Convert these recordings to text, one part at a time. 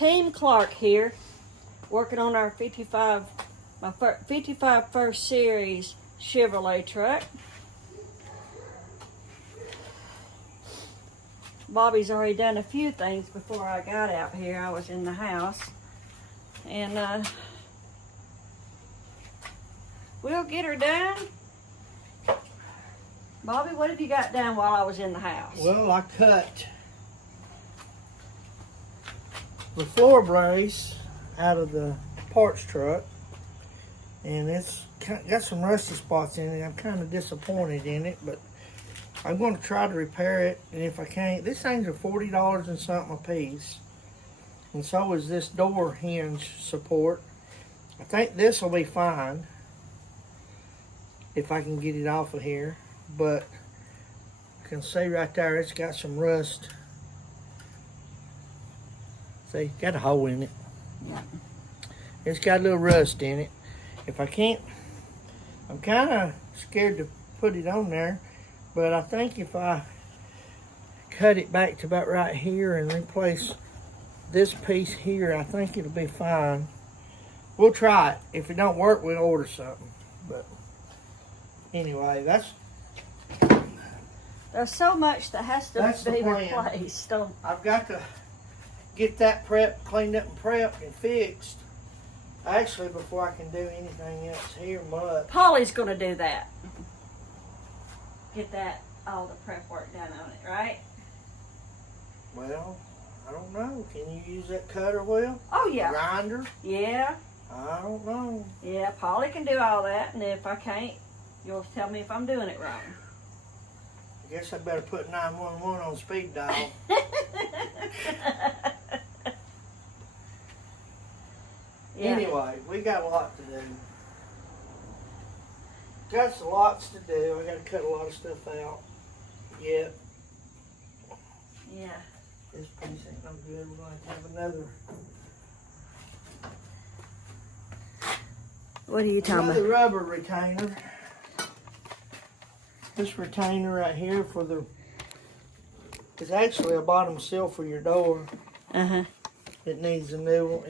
Team Clark here, working on our 55 First Series Chevrolet truck. Bobby's already done a few things before I got out here. I was in the house. And we'll get her done. Bobby, what have you got done while I was in the house? Well, I cut the floor brace out of the parts truck, and it's got some rusty spots in it. I'm kind of disappointed in it, but I'm going to try to repair it, and if I can't, these things are $40 and something a piece, and so is this door hinge support. I think this will be fine if I can get it off of here, but you can see right there it's got some rust. See, got a hole in it. Yeah. It's got a little rust in it. If I can't, I'm kind of scared to put it on there, but I think if I cut it back to about right here and replace this piece here, I think it'll be fine. We'll try it. If it don't work, we'll order something. But anyway, there's so much that has to That's the be plan. replaced. So I've got to get that cleaned up and prepped and fixed. Actually, before I can do anything else here much. Polly's gonna do that. Get that, all the prep work done on it, right? Well, I don't know. Can you use that cutter wheel? Oh yeah. Grinder? Yeah. I don't know. Yeah, Polly can do all that, and if I can't, you'll tell me if I'm doing it wrong. I guess I better put 911 on speed dial. Yeah. Anyway, we got a lot to do. Got some lots to do. I got to cut a lot of stuff out. Yep. Yeah. This piece ain't no good. We're going to have another. What are you talking Another about? rubber retainer. This retainer right here is actually a bottom seal for your door. Uh-huh. It needs a new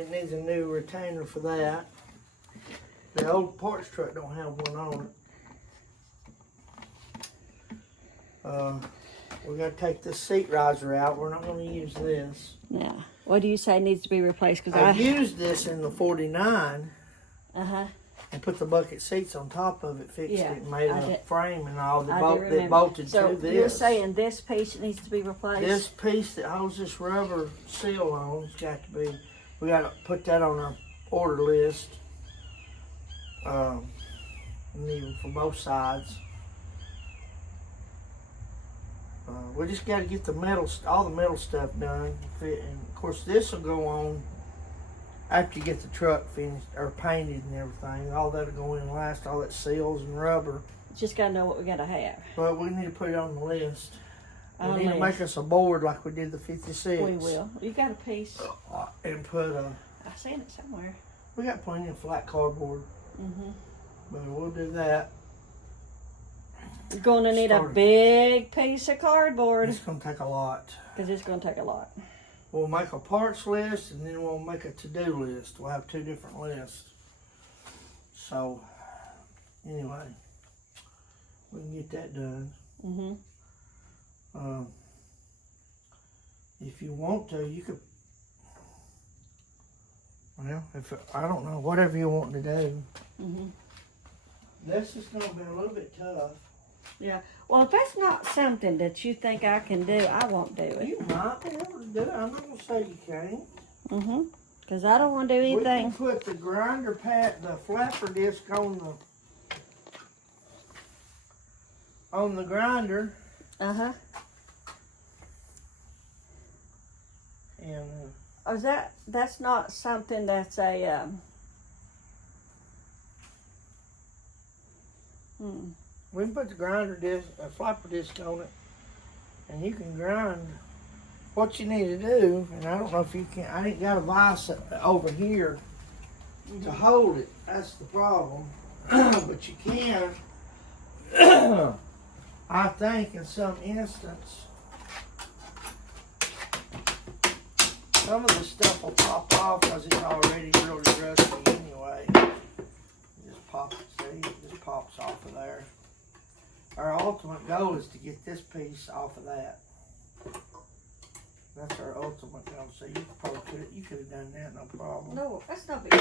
retainer for that. The old parts truck don't have one on it. We got to take this seat riser out. We're not going to use this. Yeah. What do you say needs to be replaced? Because I used this in the 49 Uh-huh. and put the bucket seats on top of it, fixed Yeah, it, and made I a did. frame and all I do that remember. bolted So to this. you're saying this piece needs to be replaced? This piece that holds this rubber seal on has got to be, we got to put that on our order list. Need them for both sides. We just got to get the all the metal stuff done. And of course, this will go on after you get the truck finished or painted and everything. All that'll go in last. All that seals and rubber. Just gotta know what we gotta have. But we need to put it on the list. On We need the to make us a board like we did the 56. We will. You got a piece? And put I've seen it somewhere. we got plenty of flat cardboard. Mm-hmm. But we'll do that. You're gonna need a Started. big piece of cardboard It's going to take a lot. because it's gonna take a lot. We'll make a parts list and then we'll make a to-do list. We'll have two different lists. So, anyway, we can get that done. Mm-hmm. If you want to, you could, well, I don't know, whatever you want to do. Mm-hmm. This is going to be a little bit tough. Yeah. Well, if that's not something that you think I can do, I won't do it. You might be able to do it. I'm not going to say you can't. Mm-hmm. Because I don't want to do We can anything. put the grinder pad, the flapper disc on the grinder, Uh-huh. and Oh, that's not something that's a, we can put the grinder disc, a flapper disc on it, and you can grind. What you need to do, and I don't know if you can, I ain't got a vise over here to hold it. That's the problem. But you can, I think in some instance, some of the stuff will pop off because it's already really rusty anyway. Just pop it, see, it just pops off of there. Our ultimate goal is to get this piece off of that. That's our ultimate goal. So you could have done that, no problem. No, that's no big deal.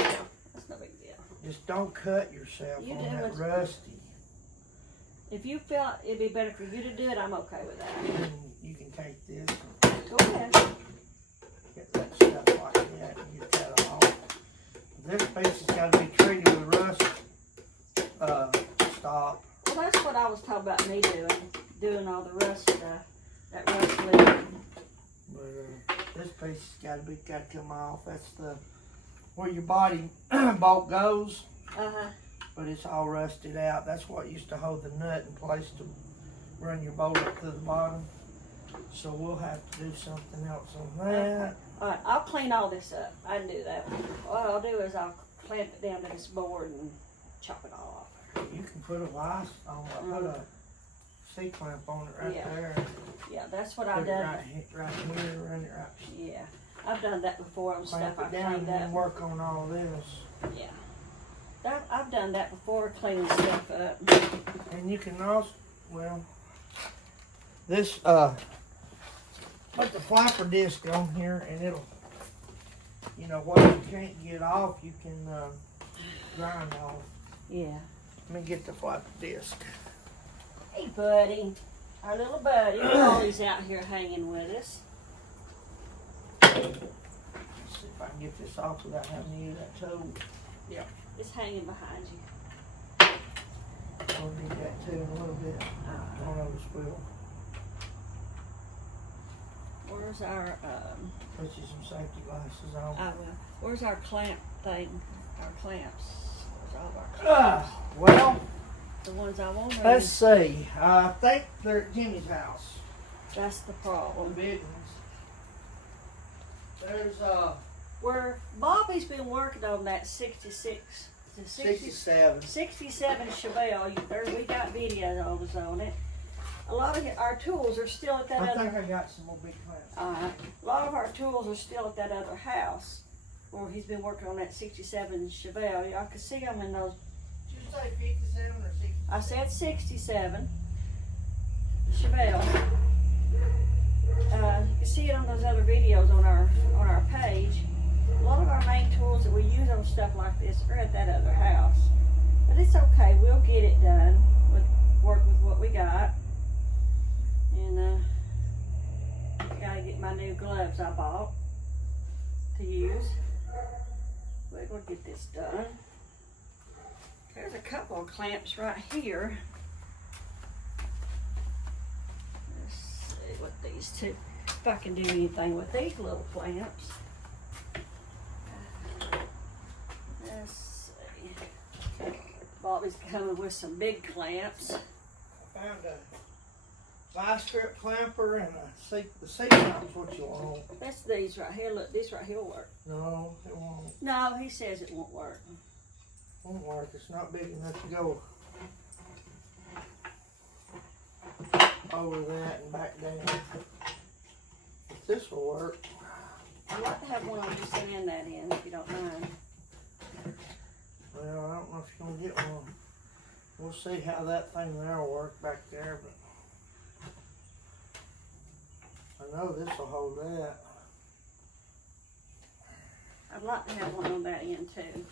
That's no big deal. Just don't cut yourself You on do that what's- rusty. If you felt it'd be better for you to do it, I'm okay with that. And you can take this Go ahead. and get that stuff like that and get that off. This piece has got to be treated with rust stop. Well, that's what I was talking about me doing all the rust stuff. That rust leak. But this piece has got to come off. That's the where your body bolt goes, but it's all rusted out. That's what used to hold the nut in place to run your bolt up to the bottom. So we'll have to do something else on that. Alright, I'll clean all this up. I can do that. What I'll do is I'll clamp it down to this board and chop it all off. You can put a vise on, put a C-clamp on it right Yeah. there. Yeah, that's what Put I've it done. right here, run it right. Yeah, I've done that before on Clamp stuff I've it down and cleaned then up. work on all this. Yeah. I've done that before, cleaning stuff up. And you can also, well, this, put the flapper disc on here and it'll, you know, what you can't get off, you can grind off. Yeah. Let me get the flapper disc. Hey, buddy. Our little buddy. Always out here hanging with us. Let's see if I can get this off without having to use that tool. It's hanging behind you. We'll need that too in a little bit. On over the spool. Where's our, Put you some safety glasses on. where's our clamp thing? Our clamps. Where's all of our clamps? Well, The ones I want. let's see. I think they're at Jimmy's house. That's the The problem. big ones. There's Where Bobby's been working on that 66, the 67. 67 Chevelle. We got videos on it. A lot of our tools are still at that I other. think I got some more big clamps. A lot of our tools are still at that other house where he's been working on that 67 Chevelle. I could see them in those. Did you say 57 or 60? I said 67 Chevelle. You can see it on those other videos on our page. A lot of our main tools that we use on stuff like this are at that other house. But it's okay. We'll get it done. Work with what we got. And I gotta get my new gloves I bought to use. We're gonna get this done. There's a couple of clamps right here. Let's see what these two, if I can do anything with these little clamps. Let's see. Bobby's coming with some big clamps. I found a vice grip clamper and the C-clamp's what you want. That's these right here. Look, this right here will work. No, it won't. No, he says it won't work. Won't work. It's not big enough to go over that and back down. If this will work. I'd like to have one of you sand that in, if you don't mind. Well, I don't know if you're gonna get one. We'll see how that thing there will work back there, but I know this will hold that. I'd like to have one on that end too.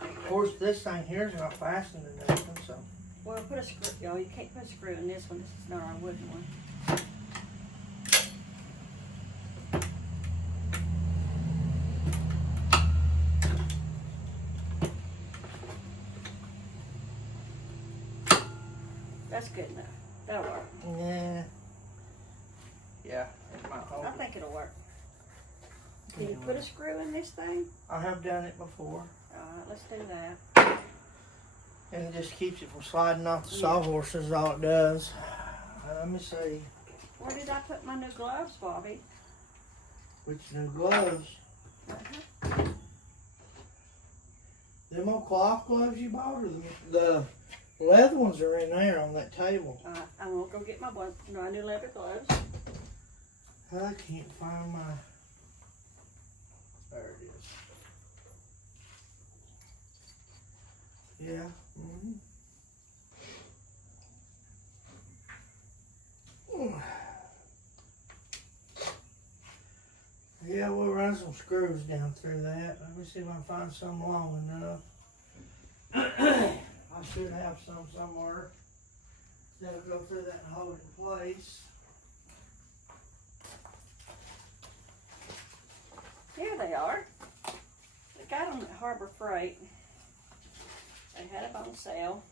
Of course, this thing here is not fastened to nothing, so. Well, put a screw. Yo, you can't put a screw in this one. This is not our wooden one. That's good enough. That'll work. Yeah. Yeah, it might hold I it. think it'll work. Can you put a screw in this thing? I have done it before. Alright, let's do that. And it just keeps it from sliding off the Yeah. sawhorses, all it does. Let me see. Where did I put my new gloves, Bobby? Which new gloves? Uh-huh. Them old cloth gloves you bought, or the leather ones are in there on that table. I'm gonna go get my new leather gloves. I can't find my. There it is. Yeah. Yeah, we'll run some screws down through that. Let me see if I can find some long enough. I should have some somewhere. That'll go through that and hold it in place. Here they are. They got them at Harbor Freight. They had them on sale.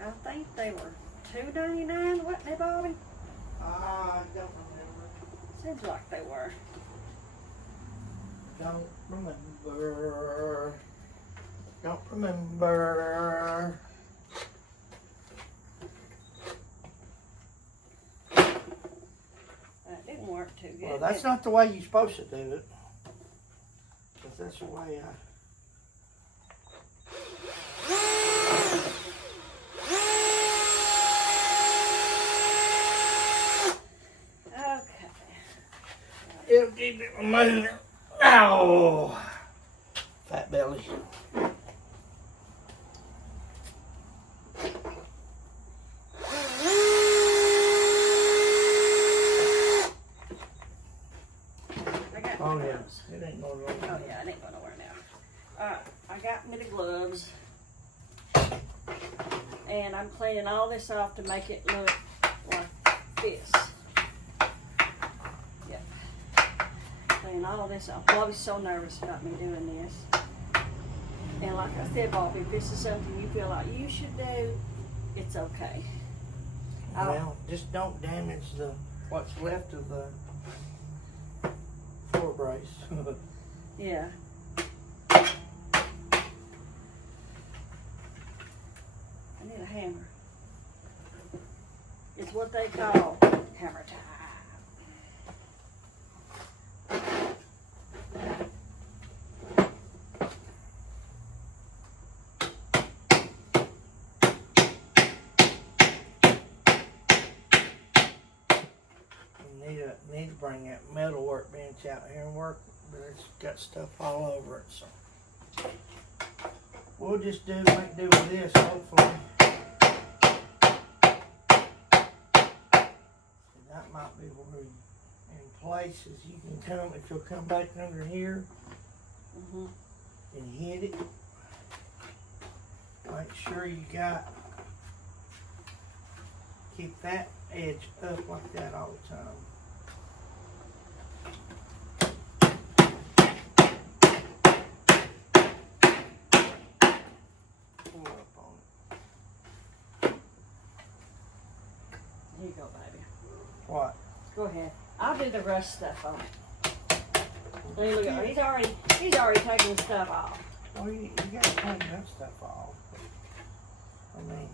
I think they were $2.99, wasn't they, Bobby? I don't remember. Seems like they were. Don't remember. Don't remember. That didn't work too good. Well, that's not the way you're supposed to do it. Because that's the way I... Okay. It'll keep it moving. Ow! Fat belly. I got Oh, my yeah. gloves. It ain't going Oh wrong. yeah, it ain't going nowhere now. I got me the gloves. And I'm cleaning all this off to make it look like this. Yep. Cleaning all this off. Bobby's so nervous about me doing this. And like I said, Bobby, if this is something you feel like you should do, it's okay. Well, just don't damage what's left of the floor brace. Yeah. I need a hammer. It's what they call hammer time. Need to bring that metal workbench out here and work, but it's got stuff all over it, so we'll just make do with this, hopefully. And that might be where in places you can come, if you'll come back under here and hit it. Make sure you keep that edge up like that all the time. Pull up on it. Here you go, baby. What? Go ahead. I'll do the rust stuff on it. Let me look at he's already taking stuff off. Well, you gotta clean that stuff off. I mean,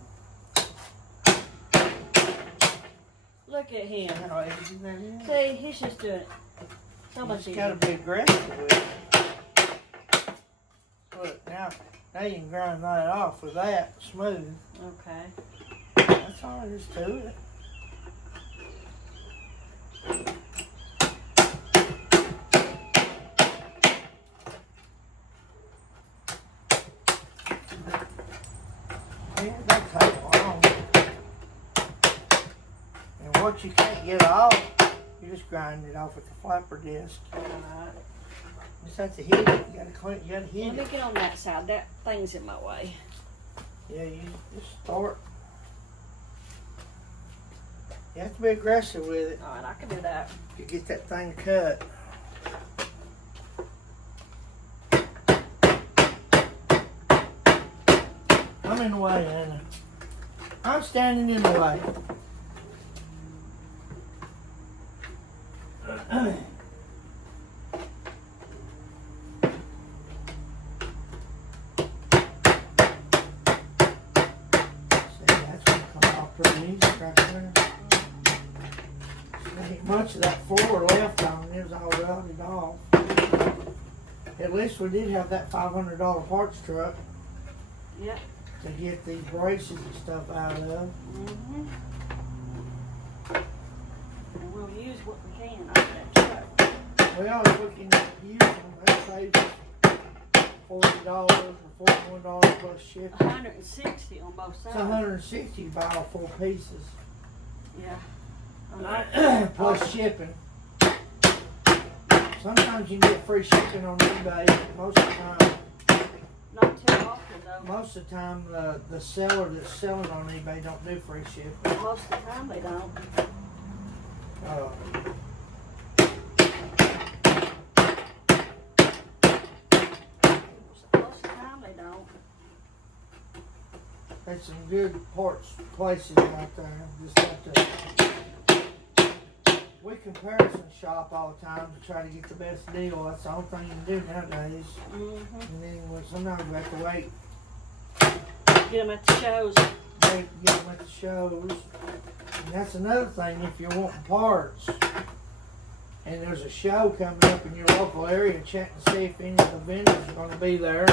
Look at him. how easy that is. See, he's just doing it so much You just easier. gotta be aggressive with it. Look, now you can grind that off with that smooth. Okay. That's all there is to it. Yeah, it don't take long. And what you can't get off, you just grind it off with the flapper disc. Alright. Just have to hit it. You gotta clean. You gotta Let hit me it. get on that side. That thing's in my way. Yeah, you just start. You have to be aggressive with it Alright, I can do that. to get that thing cut. I'm in the way, Anna. I'm standing in the way. See, that's gonna come off pretty easy right there. See? Ain't much of that floor left on it. It was all rotted off. At least we did have that $500 parts truck Yep. to get these braces and stuff out of. Mm-hmm. And we'll use what we can out of that truck. Well, if we can use them, that saves us $40 or $41 plus shipping. 160 on both It's sides. $160 to buy all 4 pieces. Yeah. Plus shipping. Sometimes you can get free shipping on eBay, but most of the time, Not too often though. most of the time the seller that's selling on eBay don't do free shipping. Most of the time they don't. Most of the time they don't. There's some good parts places out there. Just have to. We comparison shop all the time to try to get the best deal. That's the only thing you can do nowadays. Mm-hmm. And then sometimes we have to wait. Get them at the shows. Wait to get them at the shows. And that's another thing. If you're wanting parts, and there's a show coming up in your local area, check to see if any of the vendors are going to be there.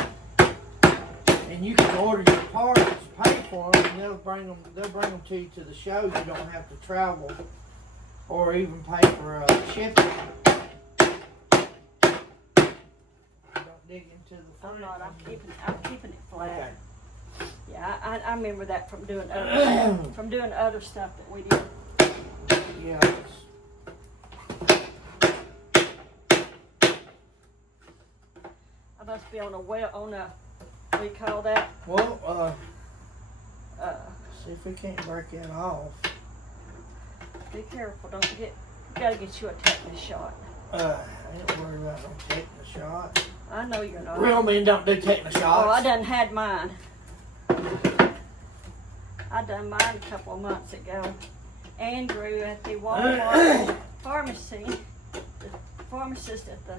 And you can order your parts, pay for them, and they'll bring them to you to the show. You don't have to travel or even pay for shipping. Don't dig into the front. I'm not. I'm keeping it flat. Okay. Yeah, I remember that from doing other stuff that we did. Yeah. I must be on a what do you call that? Well, see if we can't break it off. Be careful, don't get. You gotta get you a tetanus shot. I ain't worried about no taking a shot. I know you're not. Real men don't do taking a shot. Oh, I done had mine. I done mine a couple of months ago. Andrew at the Walmart pharmacy, the pharmacist at the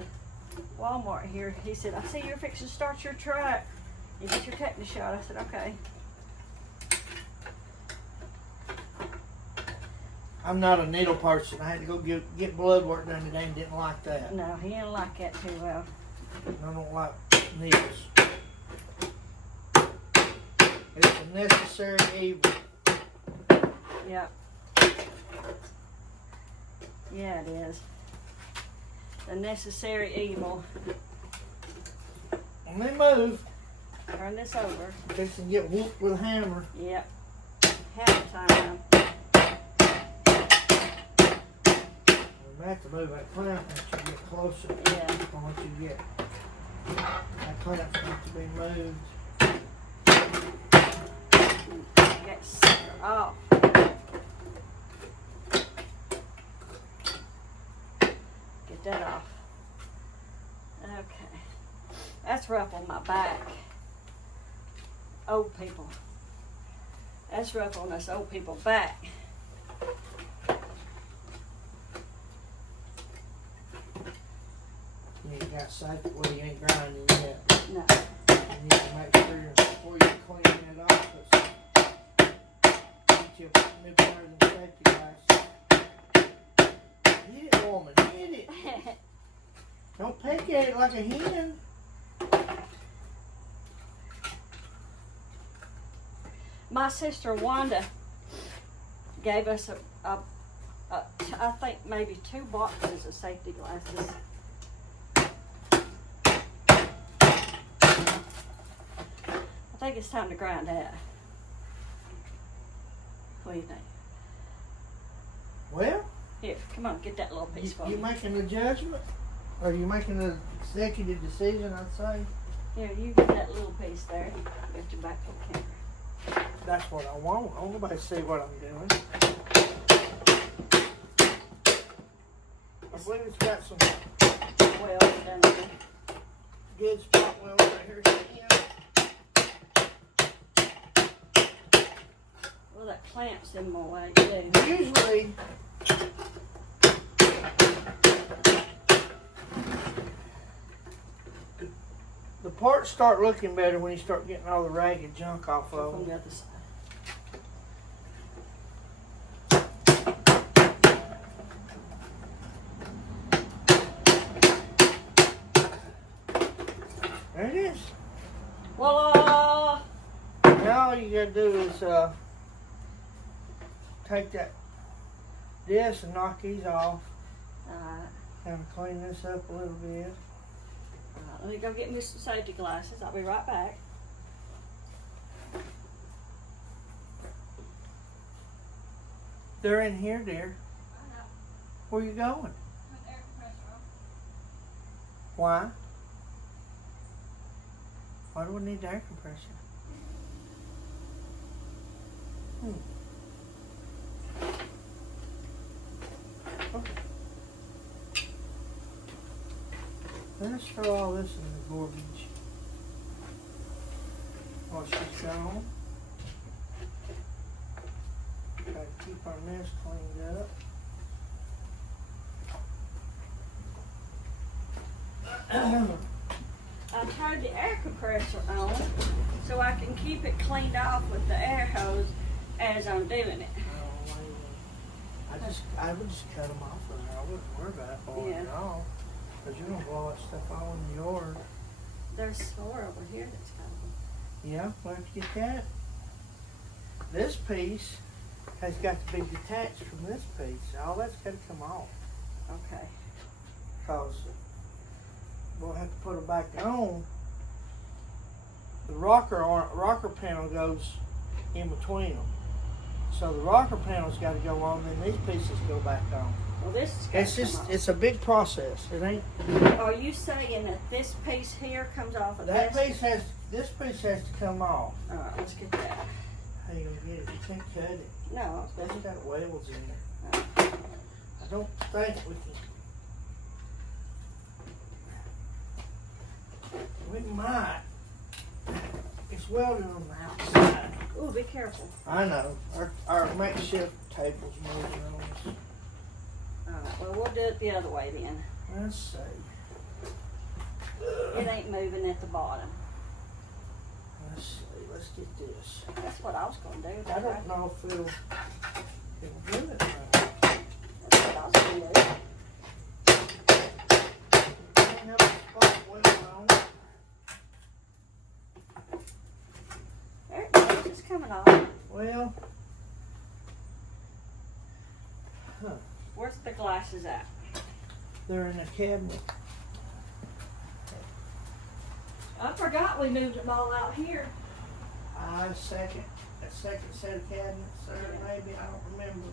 Walmart here, he said, I see you're fixing to start your truck. You get your tetanus shot. I said, okay. I'm not a needle person. I had to go get blood work done today and didn't like that. No, he didn't like that too well. I don't like needles. It's a necessary evil. Yeah. Yeah, it is. The necessary evil. When they move, Turn this over. they can get whooped with a hammer. Yep. Half time. We have to move that clamp once you get closer. Yeah. Once you get that clamp needs to be moved. Get sucker off. Get that off. Okay. That's rough on my back. Old people. That's rough on us old people back. You ain't got safety, well, you ain't grinding yet. No. You need to make sure before you clean it off, get you a new pair of them safety glasses. Hit it, woman, hit it. Don't peck at it like a hen. My sister Wanda gave us I think maybe 2 boxes of safety glasses. I think it's time to grind that. What do you think? Well, Here, come on, get that little piece for you me. making a judgment? Or you making an executive decision, I'd say? Here, you get that little piece there. Get your back to the camera. That's what I want. I want nobody to see what I'm doing. I believe it's got some Well done. There. good spot welds right here. Well, that clamp's in my way too. Usually, the parts start looking better when you start getting all the ragged junk off of From them. the other side. all you gotta do is take this and knock these off. Alright. Kind of clean this up a little bit. Let me go get me some safety glasses. I'll be right back. They're in here, dear. I know. Where you going? With air compressor on. Why? Why do we need the air compressor? Okay. Let's throw all this in the garbage. While she's gone. Try to keep our mess cleaned up. I turned the air compressor on so I can keep it cleaned off with the air hose as I'm doing it. I would just cut them off of there. I wouldn't worry about it blowing it off. Because you're going to blow that stuff all in the yard. There's more over here that's coming. Yeah, we'll have to get that. This piece has got to be detached from this piece. All that's got to come off. Okay. Because we'll have to put it back on. The rocker panel goes in between them. So the rocker panel's got to go on, then these pieces go back on. Well, this is It's just, it's a big process. It ain't. Are you saying that this piece here comes off of That this? this piece has to come off. All right, let's get that. How you gonna get it? You can't cut it. No, It's got weld in it. I don't think we can. We might. It's welded on the outside. ooh, be careful. I know. Our makeshift table's moving on us. All right, well, we'll do it the other way then. Let's see. It ain't moving at the bottom. Let's see. Let's get this. That's what I was going to do. I don't know if it'll do it right. That's what I was going to do. Can't have a spot weld on it. There it goes. It's coming off. Well, Where's the glasses at? they're in the cabinet. I forgot we moved them all out here. A second set of cabinets, sir, maybe, I don't remember.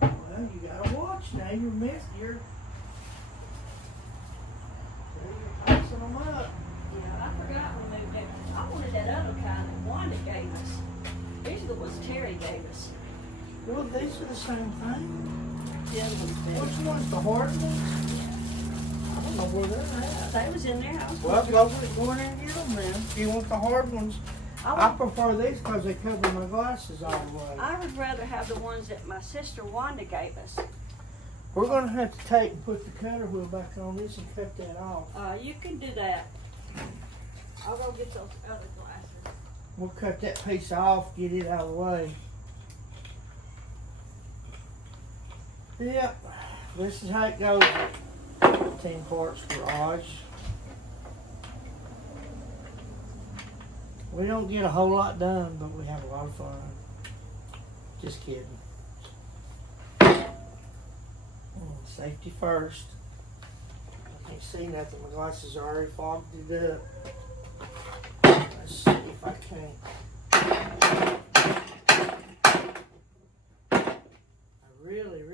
Well, you gotta watch now, you're passing them up. Yeah, I forgot we moved them. I wanted that other kind that Wanda gave us. These are the ones Terry gave us. Well, these are the same thing. The other one's better. Which one's the hard ones? I don't know where they're at. They was in there. I was Well, go in there and get them then. If you want the hard ones, I prefer these because they cover my glasses all the way. I would rather have the ones that my sister Wanda gave us. We're gonna have to take and put the cutter wheel back on this and cut that off. You can do that. I'll go get those other glasses. We'll cut that piece off, get it out of the way. Yep, this is how it goes. Team Parts Garage. We don't get a whole lot done, but we have a lot of fun. Just kidding. Safety first. I can't see nothing. My glasses are already fogged it up. Let's see if I can. I really.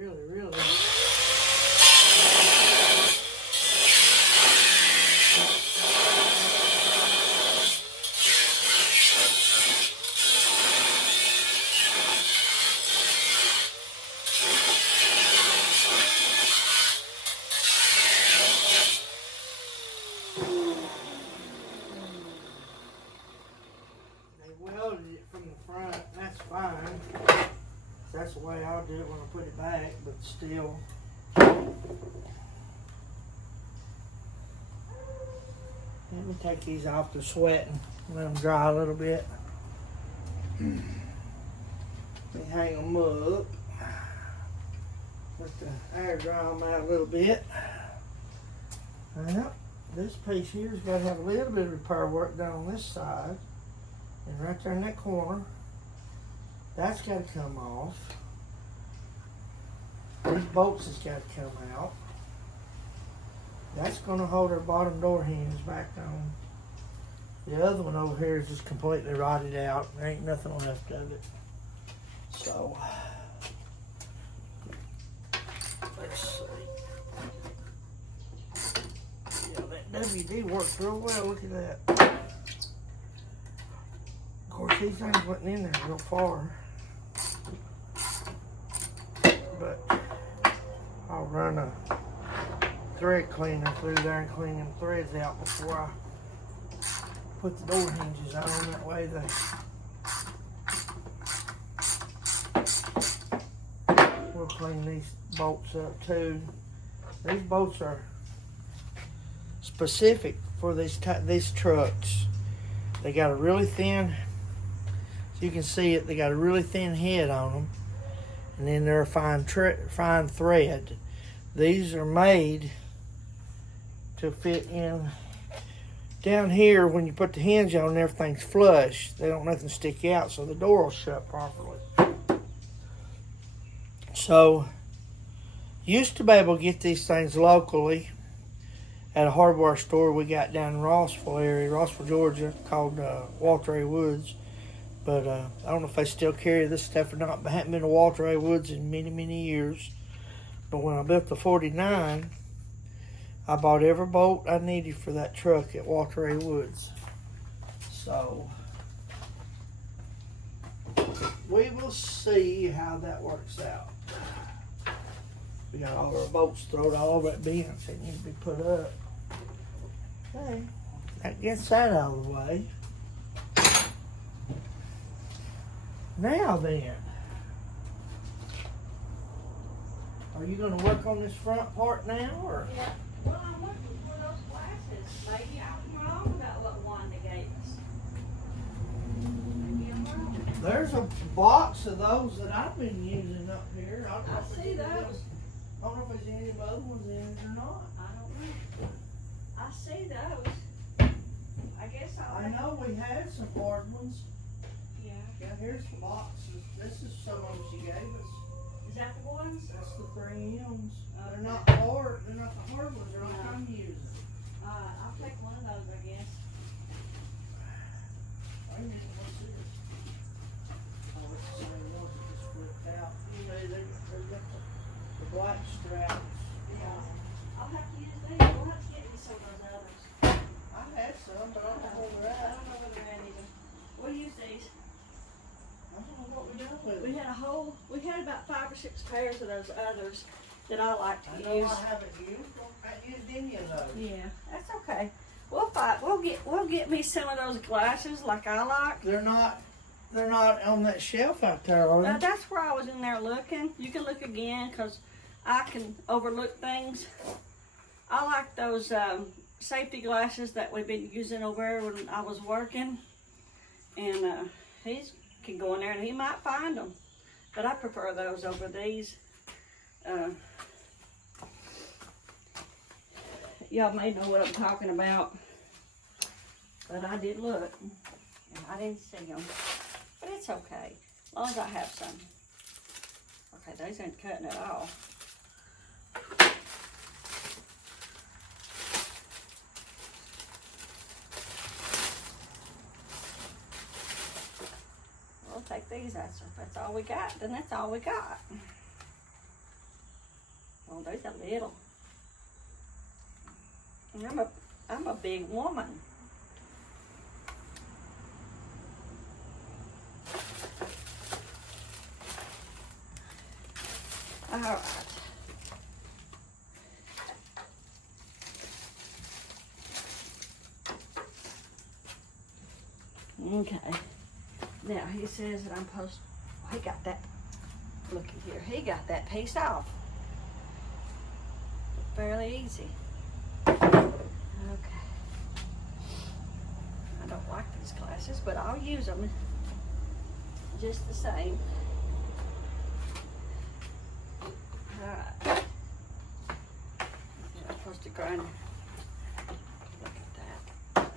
That's the way I'll do it when I put it back, but still. Let me take these off the sweat and let them dry a little bit. Let me hang them up. Let the air dry them out a little bit. Well, this piece here's got to have a little bit of repair work done on this side. And right there in that corner, that's got to come off. These bolts has got to come out. That's going to hold our bottom door hinge back on. The other one over here is just completely rotted out. There ain't nothing left of it. So, let's see. Yeah, that WD works real well. Look at that. Of course, these things wasn't in there real far. But I'll run a thread cleaner through there and clean them threads out before I put the door hinges on. That way we'll clean these bolts up too. These bolts are specific for these trucks. They got a really thin, so you can see it, they got a really thin head on them. And then they're a fine thread. These are made to fit in down here. When you put the hinge on, everything's flush. They don't nothing stick out, so the door will shut properly. So, used to be able to get these things locally at a hardware store we got down in Rossville area, Rossville, Georgia, called Walter A. Woods. But I don't know if they still carry this stuff or not. But I haven't been to Walter A. Woods in many, many years. But when I built the 49, I bought every bolt I needed for that truck at Walter A. Woods. So, we will see how that works out. We got all our bolts thrown all over that bench that need to be put up. Okay, that gets that out of the way. Now then, are you going to work on this front part now, or? Yeah. Well, I'm looking for those glasses. Maybe I'm wrong about what Wanda gave us. Maybe I'm wrong. There's a box of those that I've been using up here. I see those. I don't know if there's any other ones in it or not. I don't know. I see those. I guess I'll. I know we had some hard ones. Yeah. Yeah, here's the boxes. This is some of them she gave us. Is that the ones? That's the 3Ms. They're Okay. not hard. They're not the hard ones. They're like No. I'm using. I'll take one of those, I guess. I mean, what's this? Oh, it's the same ones that just flipped out. You know, they got the black straps. Yeah. I'll have to use these. We'll have to get me some of those others. I had some, but I don't know where they're I at. don't know whether they're in either. We'll use these. I don't know what we done with We them. we had about 5 or 6 pairs of those others that I like I to know use. I haven't used them. I haven't used any of those. Yeah, that's okay. We'll get me some of those glasses like I like. They're not on that shelf out there, are they? That's where I was in there looking. You can look again because I can overlook things. I like those safety glasses that we've been using over there when I was working. And he can go in there and he might find them. But I prefer those over these. Y'all may know what I'm talking about. But I did look. And I didn't see them. But it's okay. As long as I have some. Okay, those ain't cutting at all. We'll take these out. So if that's all we got, then that's all we got. Oh, there's a little. And I'm a big woman. All right. Okay. Now he says that I'm supposed. He got that. Looky here. He got that piece off. Fairly easy. Okay. I don't like these glasses, but I'll use them just the same. Alright. I'm supposed to grind. Look at that.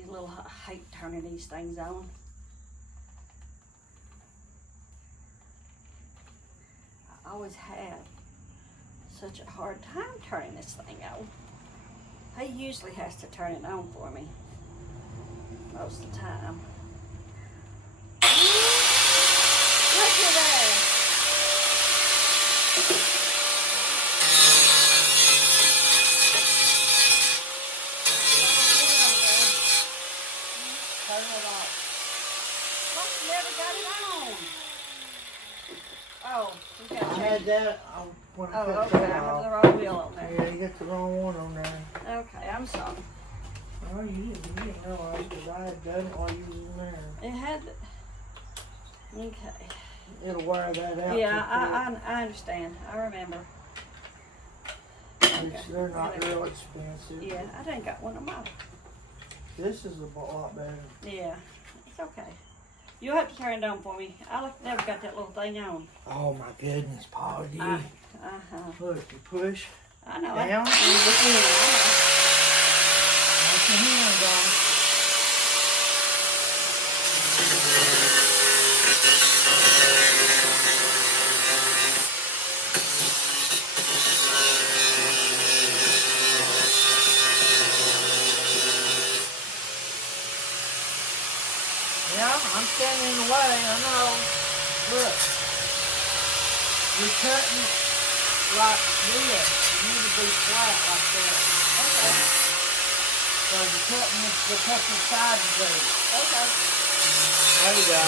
these little, I hate turning these things on. I always have such a hard time turning this thing on. He usually has to turn it on for me most of the time. Look at that. Turn it off. Look, never got it on. Oh, we got I to had change. that when I Oh, cut okay, I that have off. the wrong wheel on there. Yeah, you got the wrong one on there. Okay, I'm sorry. Oh, you didn't realize because I had done it while you was in there. It had. Okay. It'll wear that out. Yeah, I understand. I remember. They're not real expensive. Yeah, I done got one of mine. This is a lot better. Yeah, it's okay. You'll have to turn it on for me. I never got that little thing on. Oh my goodness, Paul, you. Uh-huh. Look, you push I know. down. I know. That's the hand on. Yeah, I'm standing in the way, I know. Look. You're cutting it like this. You need to be flat like that. Okay. So you're cutting the couple sides of it. Okay. There you go.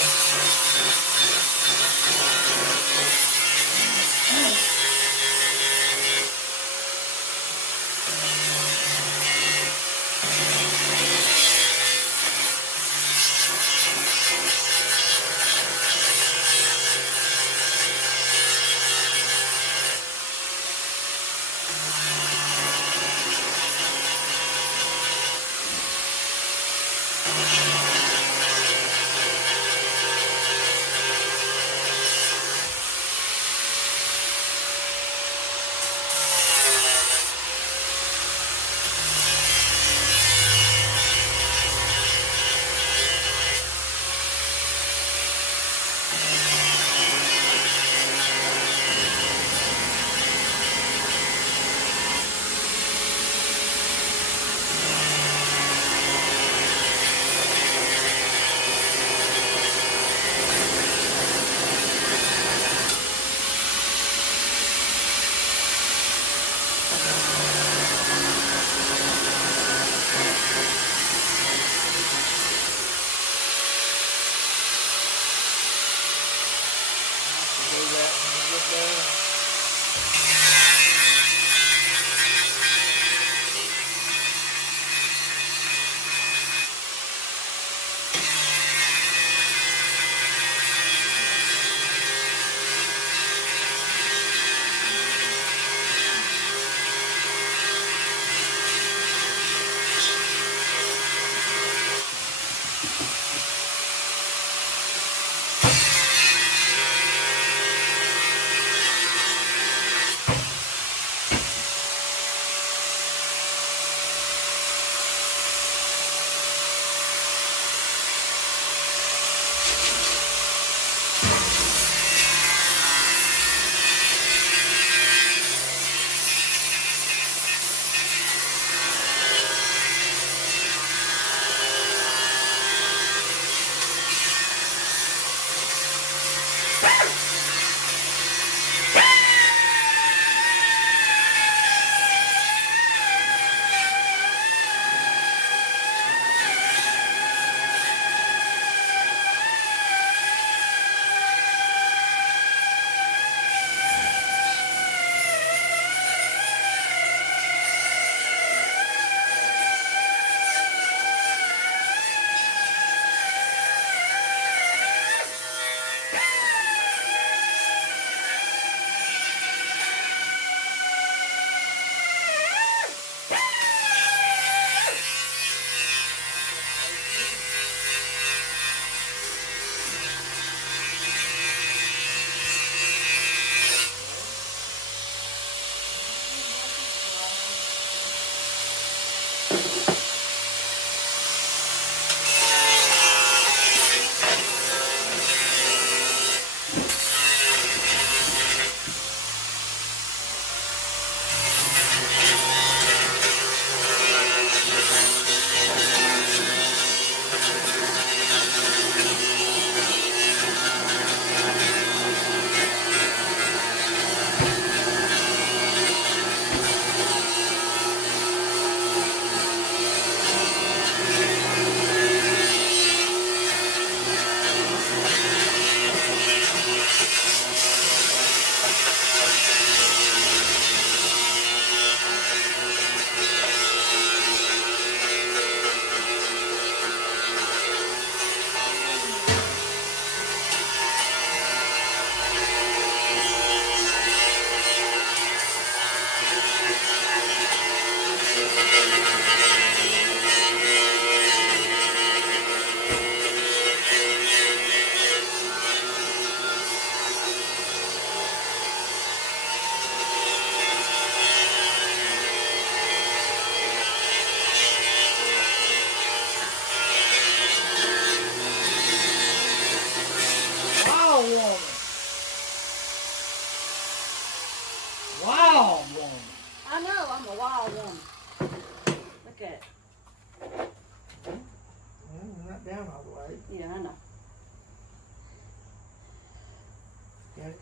Do that when you get there.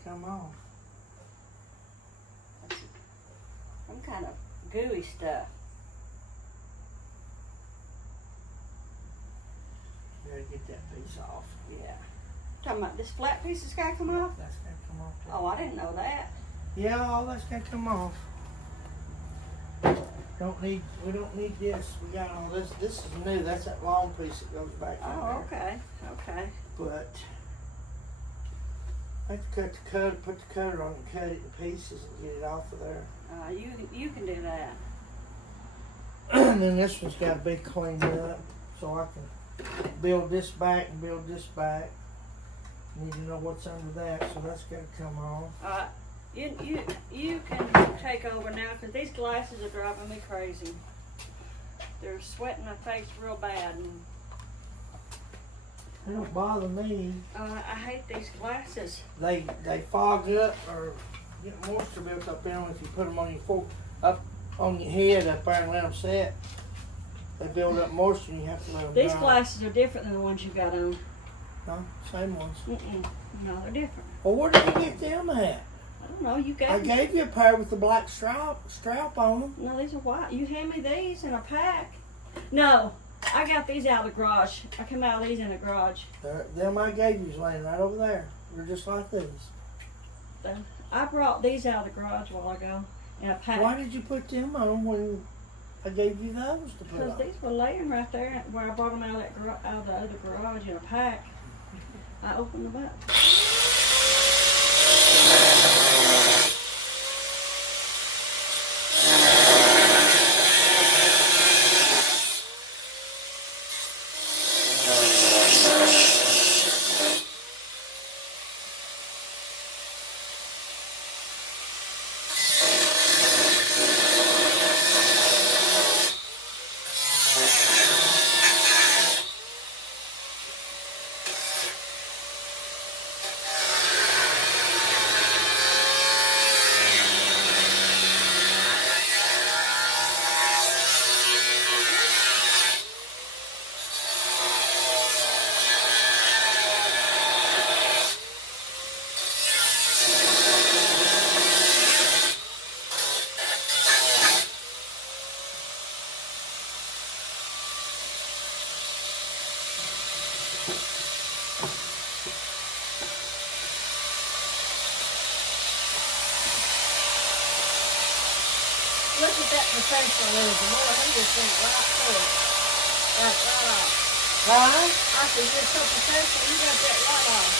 come off. Some kind of gooey stuff. Gotta get that piece off. Yeah. Talking about this flat piece that's gotta come off? That's gotta come off too. Oh, I didn't know that. Yeah, all that's gotta come off. We don't need this. We got all this. This is new. That's that long piece that goes back in Oh, there. okay. But I have to cut the cutter, put the cutter on and cut it in pieces and get it off of there. You can do that. And then this one's got to be cleaned up so I can build this back and build this back. Need to know what's under that, so that's got to come off. You can take over now because these glasses are driving me crazy. They're sweating my face real bad, and They don't bother me. I hate these glasses. They fog up or get moisture built up in them if you put them on your up on your head up there and let them set. They build up moisture and you have to let them These dry. glasses are different than the ones you got on. No, same ones. No, they're different. Well, where did you get them at? I don't know. You I got gave you a pair with the black strap on them. No, these are white. You hand me these in a pack. No, I got these out of the garage. I came out of these in the garage. Them I gave you is laying right over there. They're just like these. I brought these out of the garage a while ago in a pack. Why did you put them on when I gave you those to put Because on? these were laying right there where I brought them out of the other garage in a pack. I opened them up. Look at that potential in the Lord. He just went right through it. Right off. Huh? I said, you're so potential. You got that right off.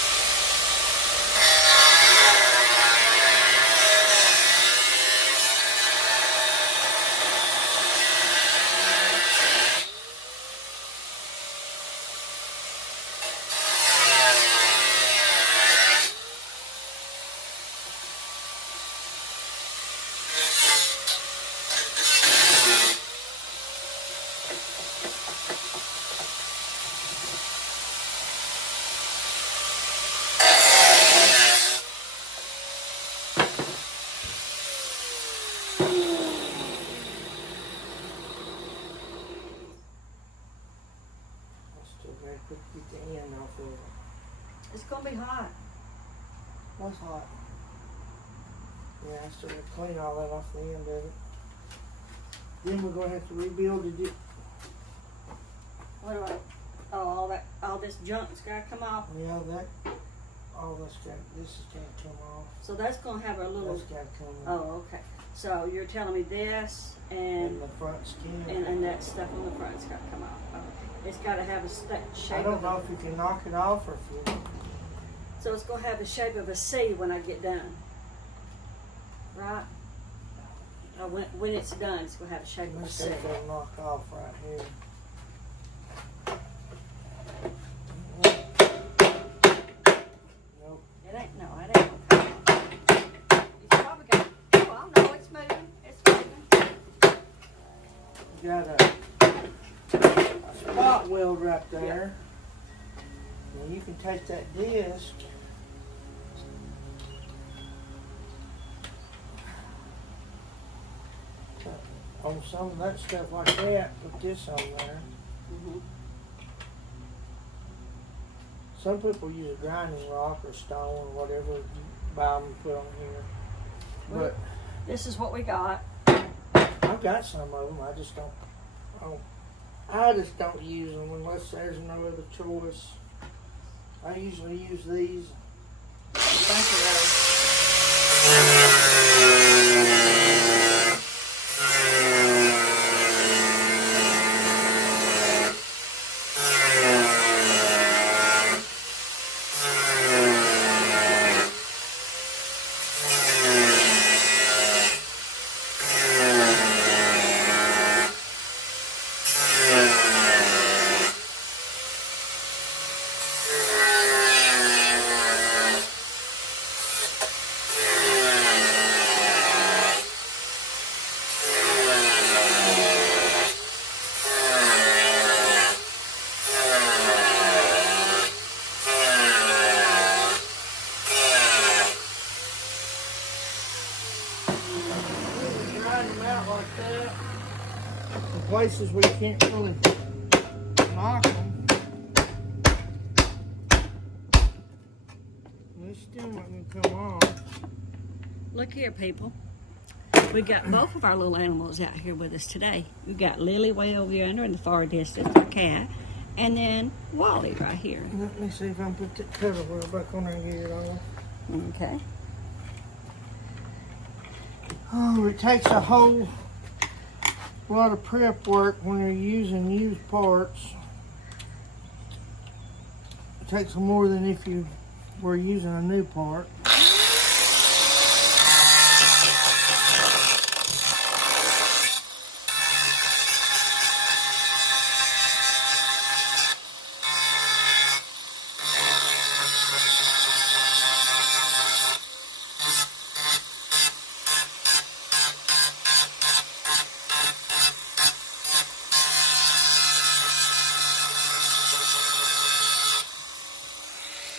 Still gotta get the end off of it. It's going to be hot. What's hot? Yeah, I still gotta clean all that off the end of it. Then we're gonna have to rebuild it. What do I? Oh, all this junk's got to come off. Yeah, all this has gotta come off. So that's going to have a little. That's gotta come off. Oh, okay. So you're telling me this And the front skin. and that stuff on the front's got to come off. Okay. It's got to have a shape. I don't know if you can knock it off or if you. So it's going to have the shape of a C when I get done. Right? Or when it's done, it's going to have the shape of a Let's C. see if it'll knock off right here. Nope. It ain't, no, it ain't okay. It's probably got, oh, I know, it's moving. It's moving. You got a spot weld right there. And you can take that disc. On some of that stuff like that, put this on there. Mm-hmm. Some people use a grinding rock or stone or whatever. buy them and put on here. But This is what we got. I've got some of them. I just don't use them unless there's no other choice. I usually use these. Thank you, Rose. Places where you can't really knock them. This still not gonna come off. Look here, people. We got both of our little animals out here with us today. We got Lily way over yonder in the far distance, our cat, and then Wally right here. Let me see if I can put that cover wheel back on there and get it off. Okay. Oh, it takes a whole lot of prep work when you're using used parts. It takes more than if you were using a new part.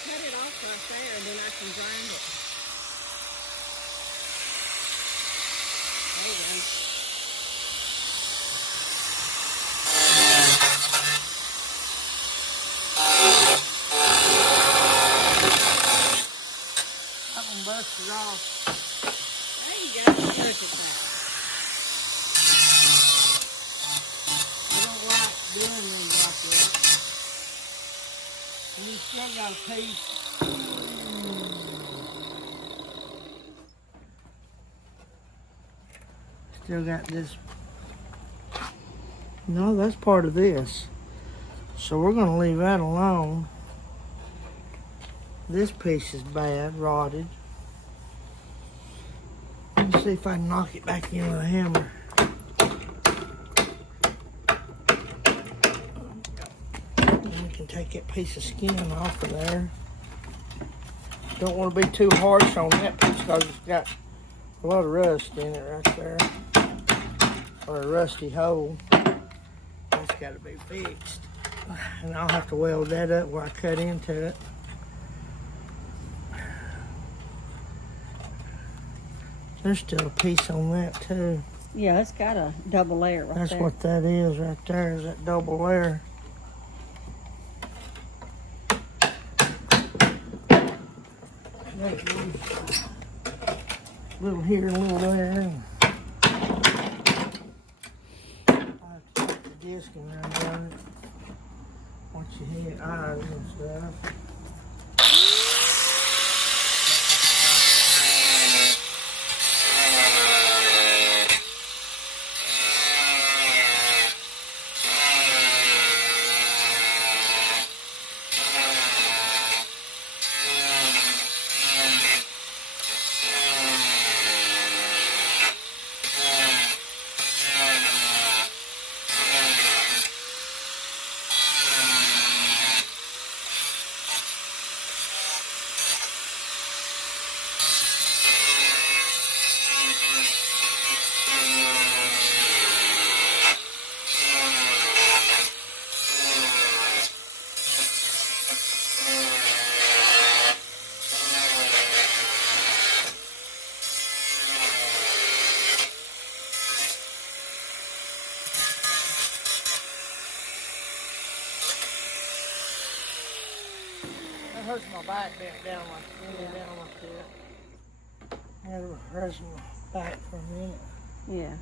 Cut it off right there, and then I can grind it. There you go. That one busted off. There you go. Look at that. I don't like doing things like that. And you still got a piece. Still got this. No, that's part of this. So we're going to leave that alone. This piece is bad, rotted. Let me see if I can knock it back in with a hammer. And we can take that piece of skin off of there. Don't want to be too harsh on that piece because it's got a lot of rust in it right there. Or a rusty hole. That's got to be fixed. And I'll have to weld that up where I cut into it. There's still a piece on that too. Yeah, it's got a double layer right That's there. what that is right there, is that double layer. Little here, little there. I'll have to take the disc and run it. Once you hit eyes and stuff. That hurts my back bent down like that. Gotta rest my back for a minute. Yeah.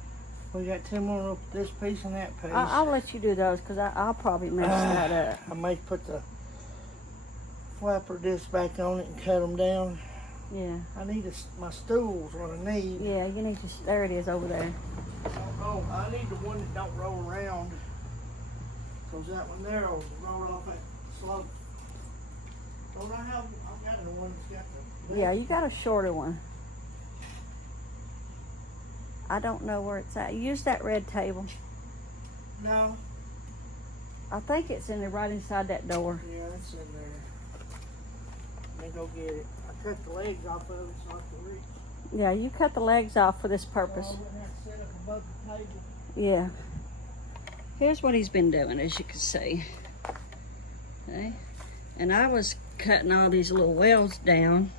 We got 2 more up this piece and that piece. I'll let you do those because I'll probably mess that up. I may put the flapper disc back on it and cut them down. Yeah. I need my stools, what I need. Yeah, you need to, there it is over there. Oh, I need the one that don't roll around. Cause that one there will roll off that slope. Don't I have, I've got the one that's got the... Yeah, you got a shorter one. I don't know where it's at. Use that red table. No. I think it's in there right inside that door. Yeah, it's in there. Let me go get it. I cut the legs off of it so I can reach. Yeah, you cut the legs off for this purpose. So I wouldn't have to set up above the table. Yeah. Here's what he's been doing, as you can see. Okay. And I was cutting all these little welds down,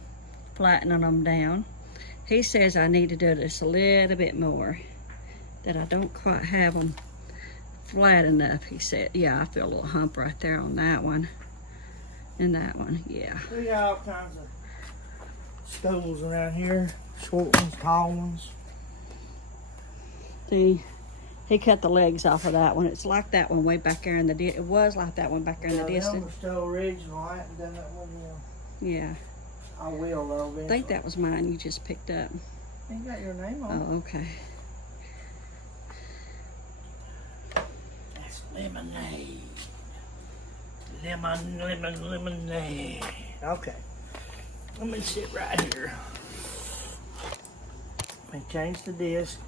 flattening them down. He says I need to do this a little bit more, that I don't quite have them flat enough, he said. Yeah, I feel a little hump right there on that one. And that one, yeah. We got all kinds of stools around here. Short ones, tall ones. See, he cut the legs off of that one. It's like that one way back there in the it was like that one back there in the Them distance. were still original. I haven't done that one yet. Yeah. I will though, I eventually. think that was mine you just picked up. Ain't got your name on it. Oh, okay. That's lemonade. Lemonade. Okay. Let me sit right here. Let me change the disc.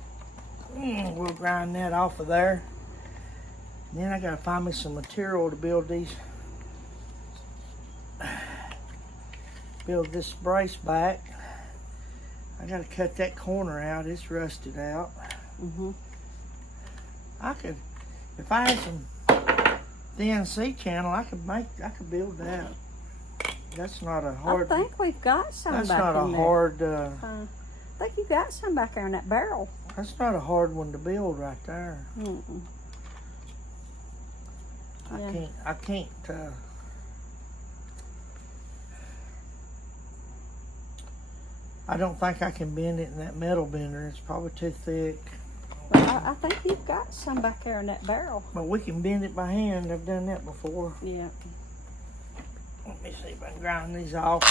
We'll grind that off of there. And then I gotta find me some material to build these. Build this brace back. I gotta cut that corner out. It's rusted out. I could, if I had some DNC channel, I could build that. That's not a hard. I think we've got some That's back not a in there. hard. I think you got some back there in that barrel. That's not a hard one to build right there. Mm-mm. Yeah. I can't. I don't think I can bend it in that metal bender. It's probably too thick. But I think you've got some back there in that barrel. But we can bend it by hand. I've done that before. Yeah. Let me see if I can grind these off.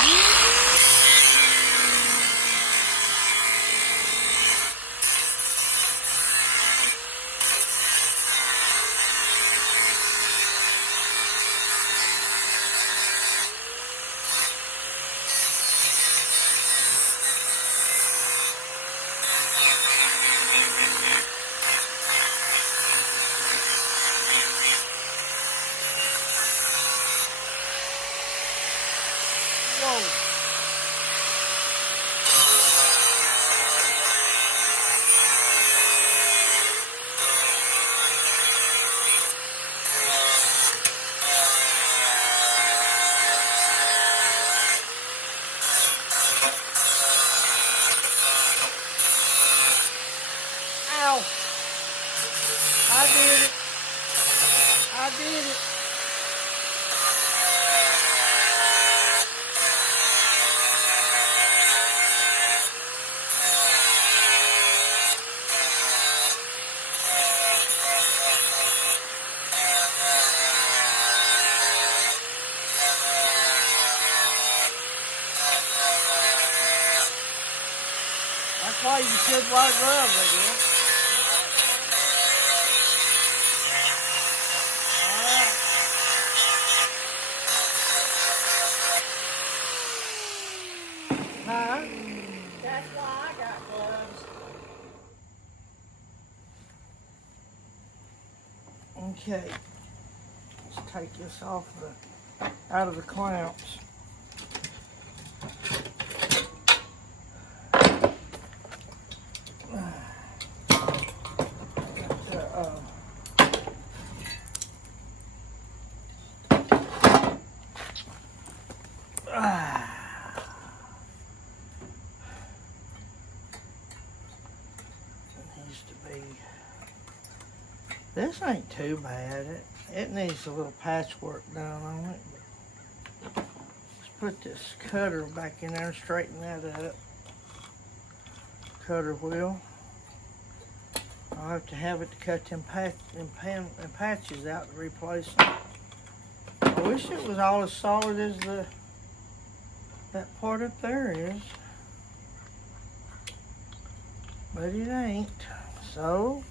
Ow! I did it. I did it. That's why you should wear gloves, I guess. Huh? That's why I got gloves. Okay. Let's take this off out of the clamps. This ain't too bad. It needs a little patchwork done on it. Let's put this cutter back in there and straighten that up. cutter wheel. I'll have to have it to cut them patches out to replace them. I wish it was all as solid as that part up there is. But it ain't. So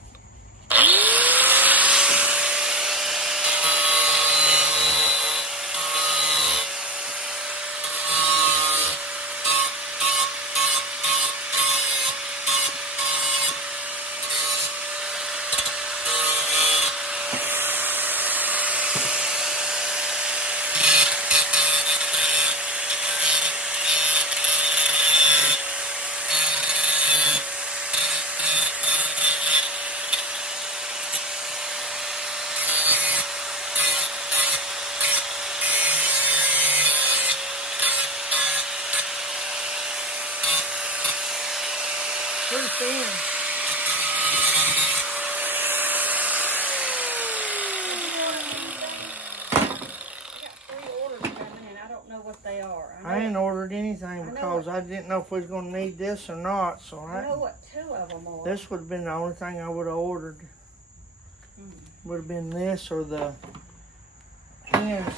pretty thin. What they are. I ain't ordered anything because I didn't know if we was gonna need this or not. So I know what 2 of them are. this would have been the only thing I would have ordered. Would have been this or the hand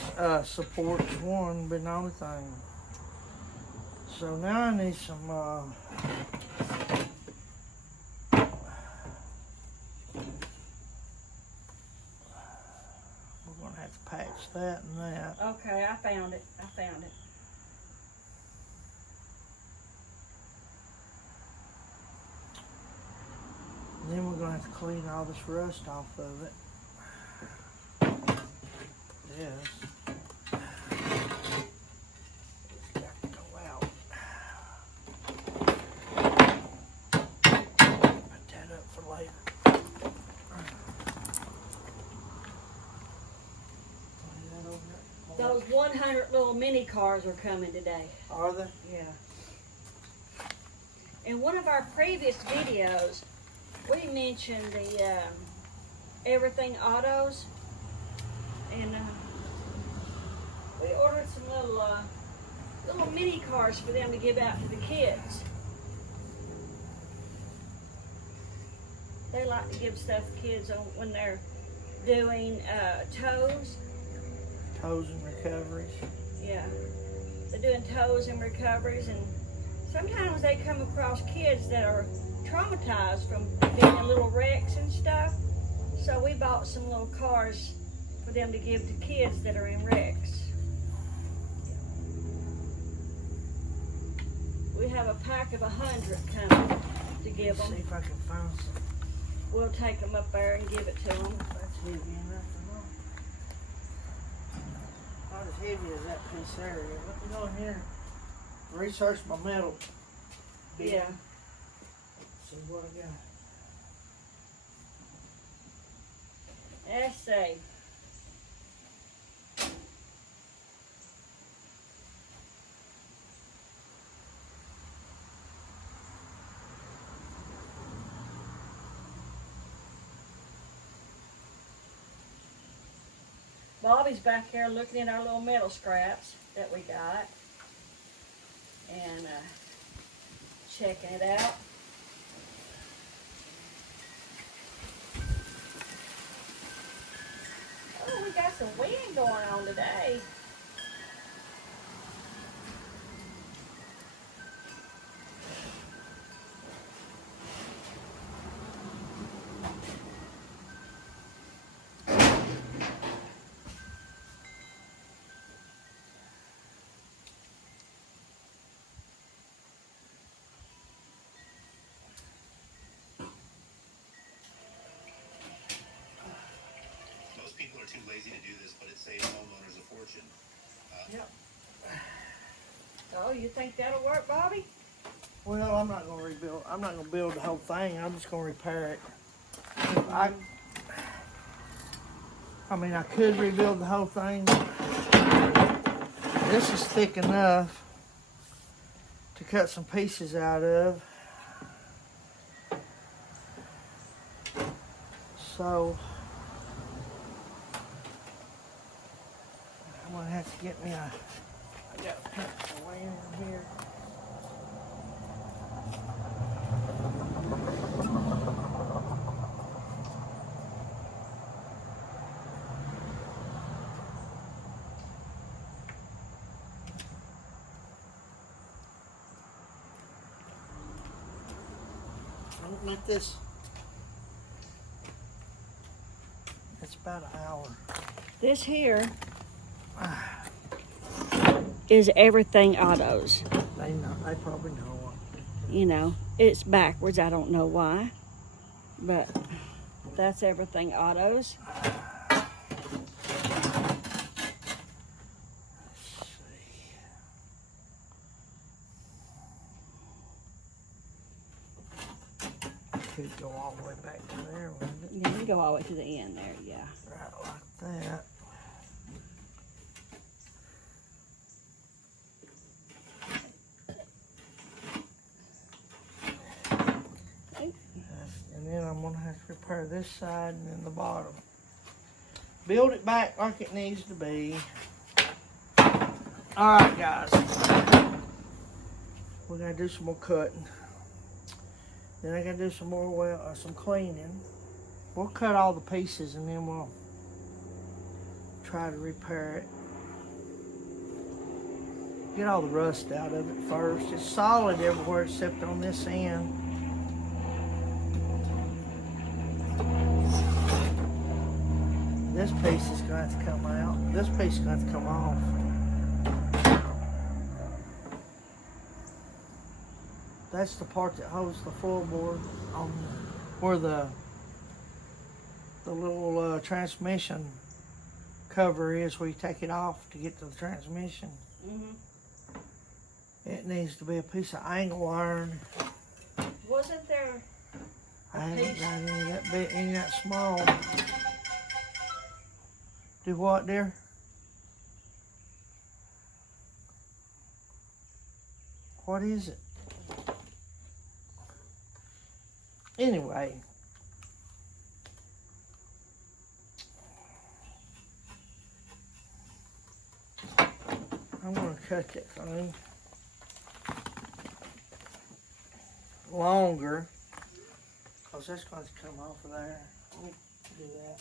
supports one, been the only thing. So now I need some. We're gonna have to patch that and that. Okay, I found it. Then we're gonna have to clean all this rust off of it. Yes. It's got to go out. Put that up for later. Those 100 little mini cars are coming today. Are they? Yeah. In one of our previous videos, we mentioned the Everything Autos, and we ordered some little mini cars for them to give out to the kids. They like to give stuff to kids when they're doing tows. Tows and recoveries. Yeah, they're doing tows and recoveries, and sometimes they come across kids that are traumatized from being in little wrecks and stuff. So we bought some little cars for them to give to kids that are in wrecks. We have a pack of 100 coming to give them. See if I can find some. We'll take them up there and give it to them. That's heavy enough or not. Not as heavy as that piece there is. Let me go in here and research my metal. Yeah. See what I got. Let's see. Bobby's back here looking at our little metal scraps that we got and checking it out. Oh, we got some wind going on today. People are too lazy to do this, but it saves homeowners a fortune. Yep. Oh, you think that'll work, Bobby? Well, I'm not gonna rebuild. I'm not gonna build the whole thing. I'm just gonna repair it. I mean, I could rebuild the whole thing. This is thick enough to cut some pieces out of. So I'm gonna have to get me a. I got a pencil way in here. Don't let this. It's about an hour. This here is everything autos. They know. They probably know it. You know, it's backwards. I don't know why, but that's everything autos. Could go all the way back to there, wouldn't it? Yeah, you can go all the way to the end there. Yeah. Right like that. And then I'm gonna have to repair this side and then the bottom. Build it back like it needs to be. All right, guys. We're gonna do some more cutting. Then I gotta do some more some cleaning. We'll cut all the pieces and then we'll try to repair it. Get all the rust out of it first. It's solid everywhere except on this end. This piece is going to have to come out. This piece is going to have to come off. That's the part that holds the floorboard on where the little transmission cover is, where you take it off to get to the transmission. It needs to be a piece of angle iron. Wasn't there? I haven't got any of that big, any of that small. Do what, dear? What is it? Anyway. I'm going to cut that thing longer, because that's going to come off of there. Let me do that.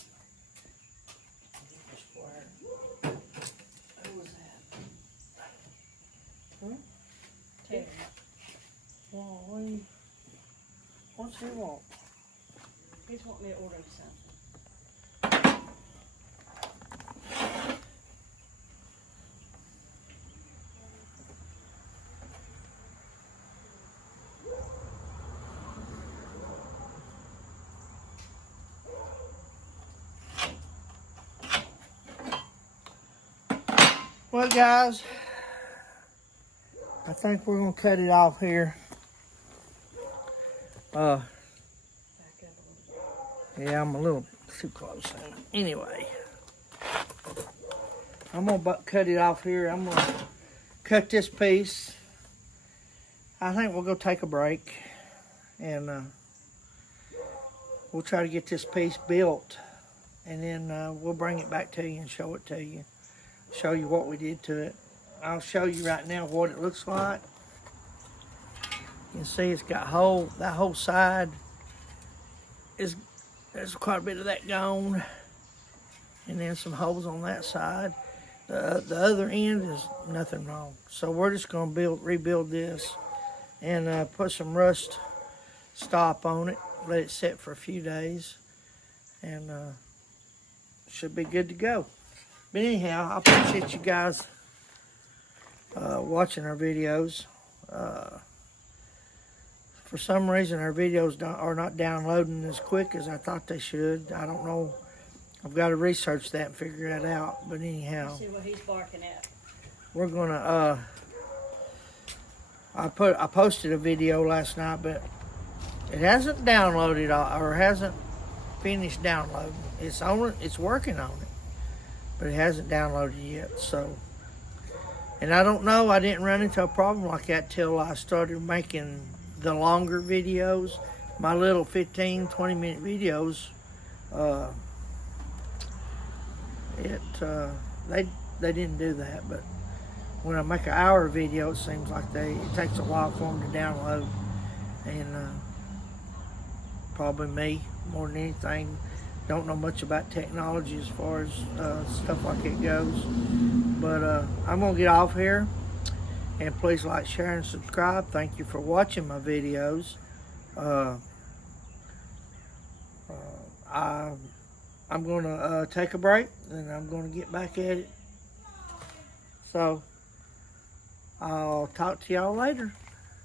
Who was that? Taylor. Well, what's he want? He's wanting me to order him something. Well, guys, I think we're gonna cut it off here. Yeah, I'm a little too close. Anyway, I'm gonna cut it off here. I'm gonna cut this piece. I think we'll go take a break, and we'll try to get this piece built, and then we'll bring it back to you and show it to you. Show you what we did to it. I'll show you right now what it looks like. You can see it's got that whole side there's quite a bit of that gone, and then some holes on that side. The other end is nothing wrong. So we're just gonna rebuild this and put some rust stop on it, let it sit for a few days, and should be good to go. But anyhow, I appreciate you guys watching our videos. For some reason, our videos are not downloading as quick as I thought they should. I don't know. I've got to research that and figure that out. But anyhow, Let's see what he's barking at. we're gonna. I posted a video last night, but it hasn't downloaded or hasn't finished downloading. It's working on it, but it hasn't downloaded yet. So, and I don't know. I didn't run into a problem like that till I started making the longer videos. My little 15, 20-minute videos. They didn't do that, but when I make an hour video, it seems like it takes a while for them to download, and probably me more than anything don't know much about technology as far as stuff like it goes. But I'm gonna get off here, and please like, share, and subscribe. Thank you for watching my videos. I'm gonna take a break, and I'm gonna get back at it. So I'll talk to y'all later.